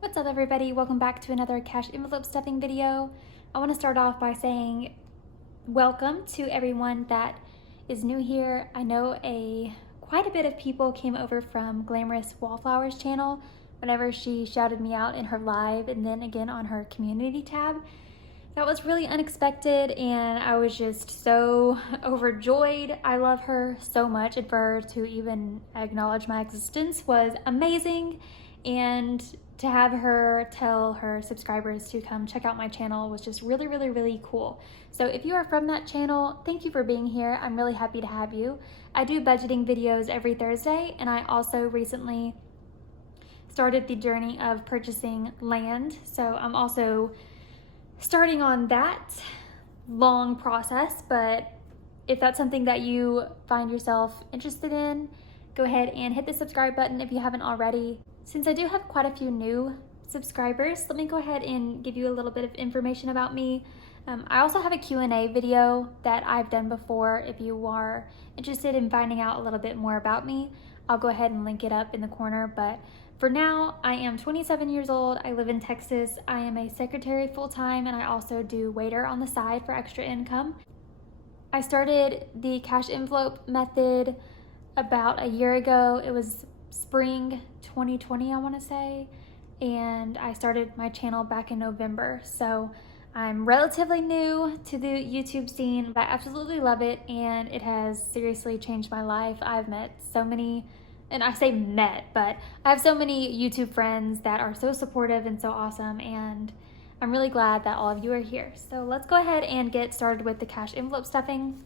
What's up everybody? Welcome back to another cash envelope stuffing video. I want to start off by saying welcome to everyone that is new here. I know quite a bit of people came over from Glamorous Wallflowers channel whenever she shouted me out in her live and then again on her community tab. That was really unexpected and I was just so overjoyed. I love her so much, and for her to even acknowledge my existence was amazing, and to have her tell her subscribers to come check out my channel was just really cool. So if you are from that channel, thank you for being here. I'm really happy to have you. I do budgeting videos every Thursday, and I also recently started the journey of purchasing land. So I'm also starting on that long process, but if that's something that you find yourself interested in, go ahead and hit the subscribe button if you haven't already. Since I do have quite a few new subscribers, let me go ahead and give you a little bit of information about me. I also have a Q&A video that I've done before. If you are interested in finding out a little bit more about me, I'll go ahead and link it up in the corner. But for now, I am 27 years old. I live in Texas. I am a secretary full-time, and I also do waiter on the side for extra income. I started the cash envelope method about a year ago. It was spring 2020, I want to say, and I started my channel back in November. So I'm relatively new to the YouTube scene, but I absolutely love it, and it has seriously changed my life. I've met so many, and I say met, but I have so many YouTube friends that are so supportive and so awesome, and I'm really glad that all of you are here. So let's go ahead and get started with the cash envelope stuffing.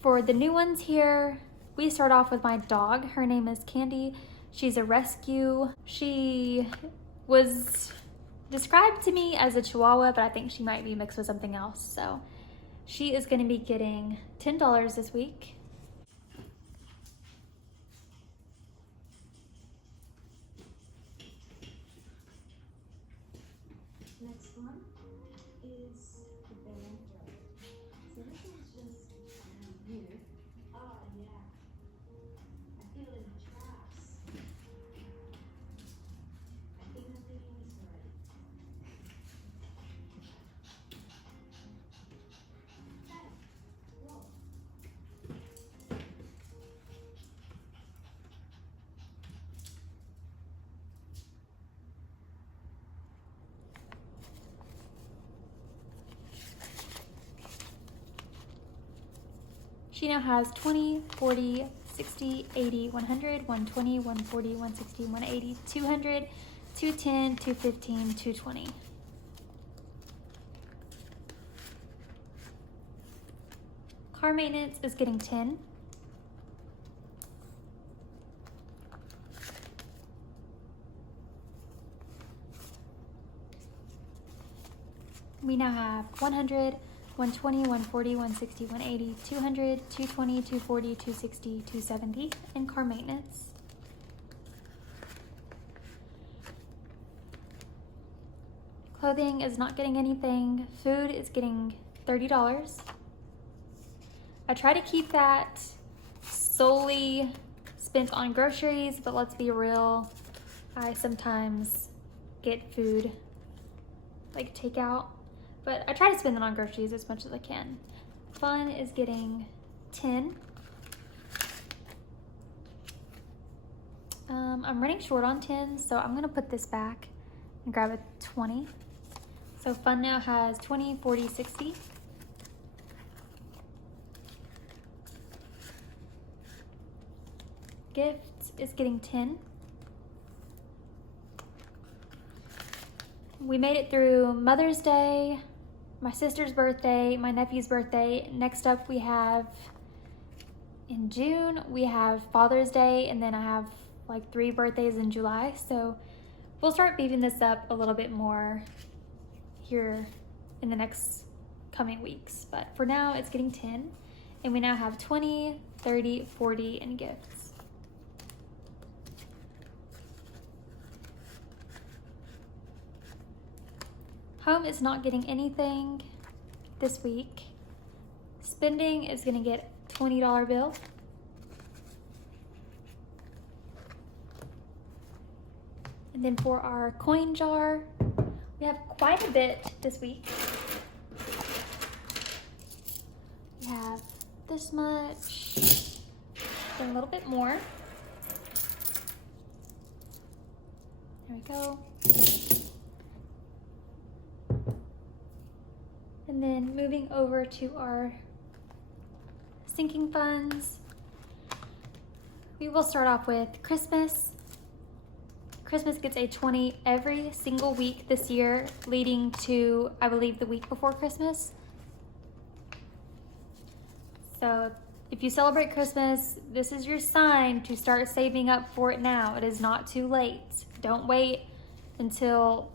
For the new ones here, we start off with my dog. Her name is Candy. She's a rescue. She was described to me as a Chihuahua, but I think she might be mixed with something else. So she is going to be getting $10 this week. Next one is the bando. So this is just you. Oh yeah. I feel it in the traps. I think I'm thinking this already. Okay. Roll. She now has 20, 40, 60, 80, 100, 120, 140, 160, 180, 200, 210, 215, 220. Car maintenance is getting 10. We now have 100, 120, 140, 160, 180, 200, 220, 240, 260, 270 in car maintenance. Clothing is not getting anything. Food is getting $30. I try to keep that solely spent on groceries, but let's be real, I sometimes get food like takeout, but I try to spend it on groceries as much as I can. Fun is getting 10. I'm running short on 10, so I'm gonna put this back and grab a 20. So Fun now has 20, 40, 60. Gifts is getting 10. We made it through Mother's Day, my sister's birthday, my nephew's birthday. Next up we have, in June, we have Father's Day, and then I have like 3 birthdays in July. So we'll start beefing this up a little bit more here in the next coming weeks. But for now, it's getting 10, and we now have 20, 30, 40 in gifts. Home is not getting anything this week. Spending is gonna get $20 bill. And then for our coin jar, we have quite a bit this week. We have this much, and a little bit more. There we go. And then moving over to our sinking funds, we will start off with Christmas. Christmas gets a 20 every single week this year, leading to, I believe, the week before Christmas. So if you celebrate Christmas, this is your sign to start saving up for it now. It is not too late. Don't wait until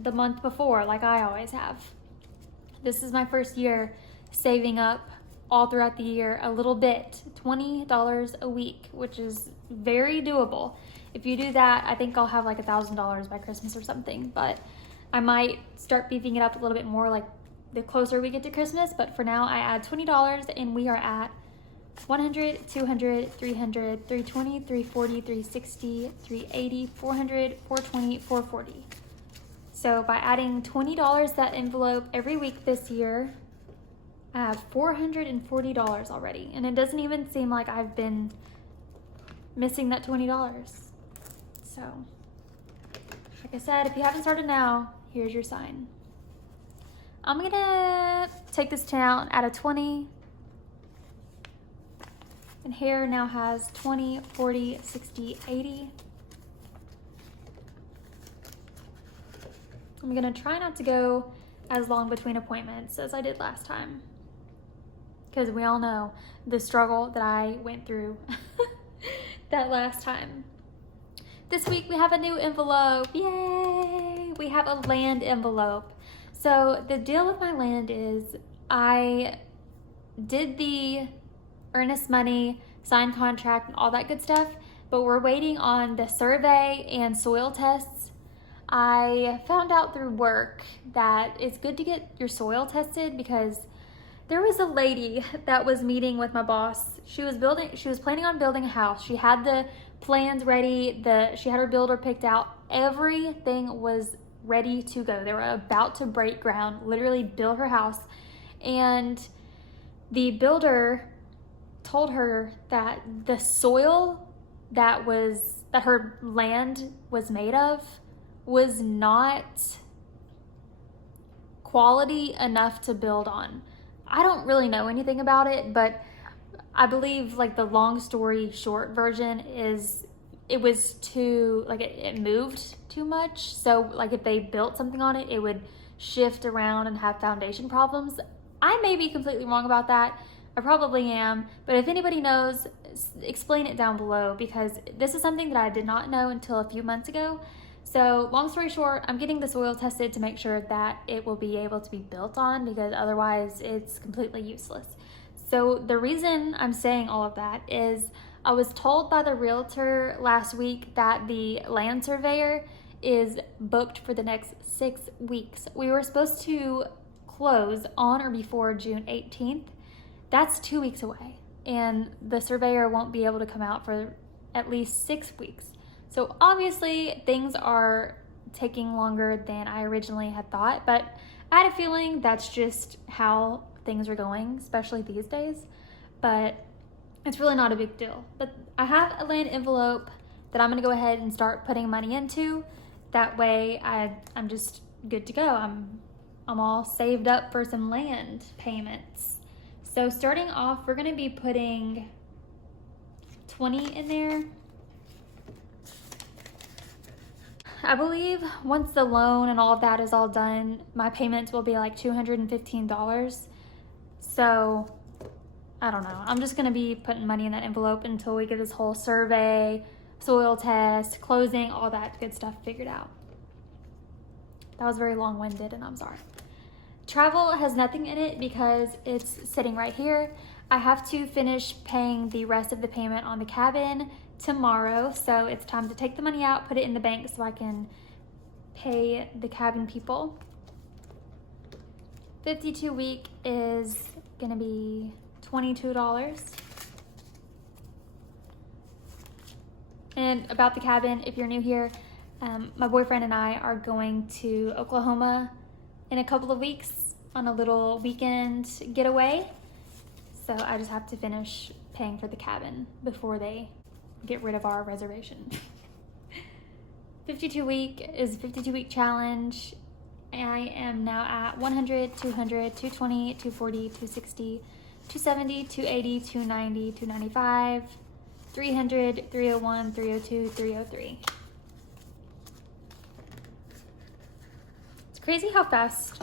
the month before like I always have. This is my first year saving up all throughout the year a little bit, $20 a week, which is very doable. If you do that, I think I'll have like $1,000 by Christmas or something, but I might start beefing it up a little bit more like the closer we get to Christmas. But for now, I add $20 and we are at 100, 200, 300, 320, 340, 360, 380, 400, 420, 440. So by adding $20 to that envelope every week this year, I have $440 already. And it doesn't even seem like I've been missing that $20. So, like I said, if you haven't started now, here's your sign. I'm gonna take this 10 out and add a 20. And here now has 20, 40, 60, 80. I'm gonna try not to go as long between appointments as I did last time, because we all know the struggle that I went through that last time. This week we have a new envelope, yay! We have a land envelope. So the deal with my land is I did the earnest money, signed contract, and all that good stuff, but we're waiting on the survey and soil tests. I found out through work that it's good to get your soil tested because there was a lady that was meeting with my boss. She was planning on building a house. She had the plans ready, she had her builder picked out. Everything was ready to go. They were about to break ground, literally build her house. And the builder told her that the soil that her land was made of was not quality enough to build on. I don't really know anything about it, but I believe like the long story short version is it was too, like it moved too much. So like if they built something on it, it would shift around and have foundation problems. I may be completely wrong about that. I probably am, but if anybody knows, explain it down below, because this is something that I did not know until a few months ago. So long story short, I'm getting the soil tested to make sure that it will be able to be built on, because otherwise it's completely useless. So the reason I'm saying all of that is I was told by the realtor last week that the land surveyor is booked for the next 6 weeks. We were supposed to close on or before June 18th. That's 2 weeks away, and the surveyor won't be able to come out for at least 6 weeks. So obviously things are taking longer than I originally had thought, but I had a feeling that's just how things are going, especially these days. But it's really not a big deal. But I have a land envelope that I'm gonna go ahead and start putting money into. That way I'm just good to go. I'm all saved up for some land payments. So starting off, we're gonna be putting 20 in there. I believe once the loan and all of that is all done, my payments will be like $215. So I don't know. I'm just gonna be putting money in that envelope until we get this whole survey, soil test, closing, all that good stuff figured out. That was very long-winded and I'm sorry. Travel has nothing in it because it's sitting right here. I have to finish paying the rest of the payment on the cabin tomorrow, so it's time to take the money out, put it in the bank so I can pay the cabin people. 52 week is gonna be $22. And about the cabin, if you're new here, My boyfriend and I are going to Oklahoma in a couple of weeks on a little weekend getaway. So I just have to finish paying for the cabin before they get rid of our reservation. 52 week challenge. I am now at 100, 200, 220, 240, 260, 270, 280, 290, 295, 300, 301, 302, 303. It's crazy how fast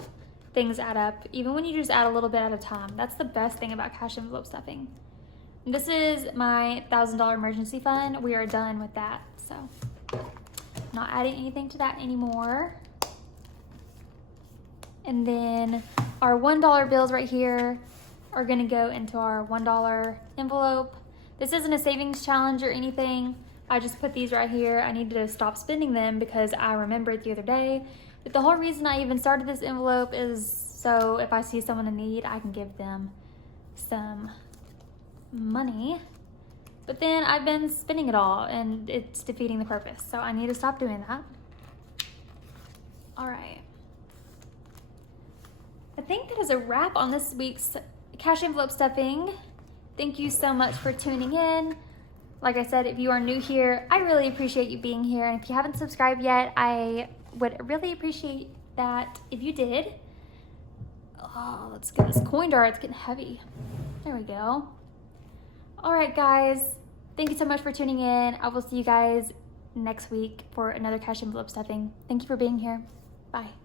things add up, even when you just add a little bit at a time. That's the best thing about cash envelope stuffing. This is my $1,000 emergency fund. We are done with that, so not adding anything to that anymore. And then our $1 bills right here are gonna go into our $1 envelope. This isn't a savings challenge or anything. I just put these right here. I needed to stop spending them because I remembered the other day that the whole reason I even started this envelope is so if I see someone in need, I can give them some money. But then I've been spending it all and it's defeating the purpose. So I need to stop doing that. All right. I think that is a wrap on this week's cash envelope stuffing. Thank you so much for tuning in. Like I said, if you are new here, I really appreciate you being here. And if you haven't subscribed yet, I would really appreciate that if you did. Oh, let's get this coin jar. It's getting heavy. There we go. All right, guys. Thank you so much for tuning in. I will see you guys next week for another cash envelope stuffing. Thank you for being here. Bye.